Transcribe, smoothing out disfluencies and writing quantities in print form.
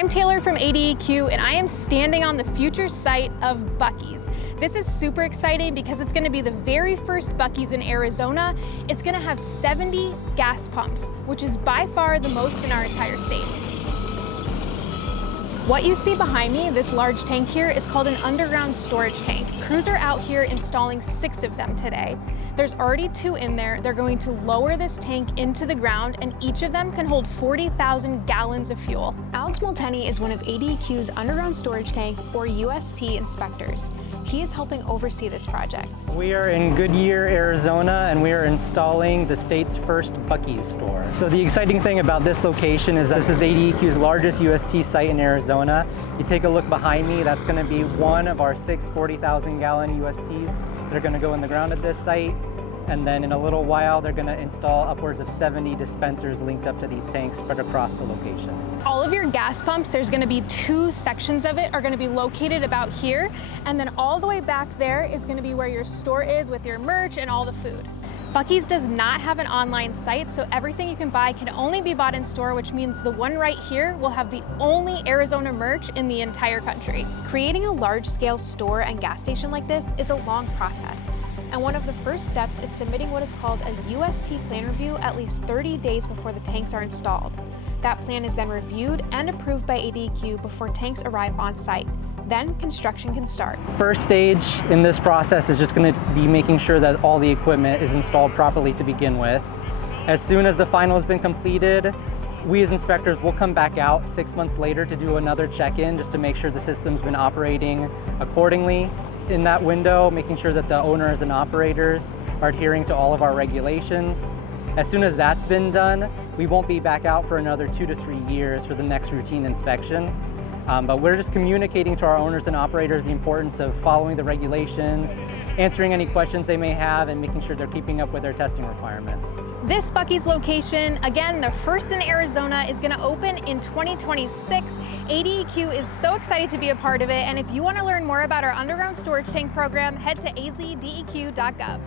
I'm Taylor from ADEQ, and I am standing on the future site of Buc-ee's. This is super exciting because it's going to be the very first Buc-ee's in Arizona. It's going to have 70 gas pumps, which is by far the most in our entire state. What you see behind me, this large tank here, is called an underground storage tank. Crews are out here installing 6 of them today. There's already 2 in there. They're going to lower this tank into the ground, and each of them can hold 40,000 gallons of fuel. Alex Multenny is one of ADEQ's underground storage tank, or UST, inspectors. He is helping oversee this project. We are in Goodyear, Arizona, and we are installing the state's first Buc-ee's store. So the exciting thing about this location is that this is ADEQ's largest UST site in Arizona. You take a look behind me, that's going to be one of our 6 40,000 gallon USTs that are going to go in the ground at this site. And then in a little while, they're going to install upwards of 70 dispensers linked up to these tanks spread across the location. All of your gas pumps, there's going to be 2 sections of it are going to be located about here. And then all the way back there is going to be where your store is with your merch and all the food. Buc-ee's does not have an online site, so everything you can buy can only be bought in store, which means the one right here will have the only Arizona merch in the entire country. Creating a large-scale store and gas station like this is a long process. And one of the first steps is submitting what is called a UST plan review at least 30 days before the tanks are installed. That plan is then reviewed and approved by ADEQ before tanks arrive on site. Then construction can start. First stage in this process is just going to be making sure that all the equipment is installed properly to begin with. As soon as the final has been completed, we as inspectors will come back out 6 months later to do another check-in just to make sure the system's been operating accordingly. In that window, making sure that the owners and operators are adhering to all of our regulations. As soon as that's been done, we won't be back out for another 2 to 3 years for the next routine inspection. But we're just communicating to our owners and operators the importance of following the regulations, answering any questions they may have, and making sure they're keeping up with their testing requirements. This Buc-ee's location, again, the first in Arizona, is going to open in 2026. ADEQ is so excited to be a part of it, and if you want to learn more about our underground storage tank program, head to azdeq.gov.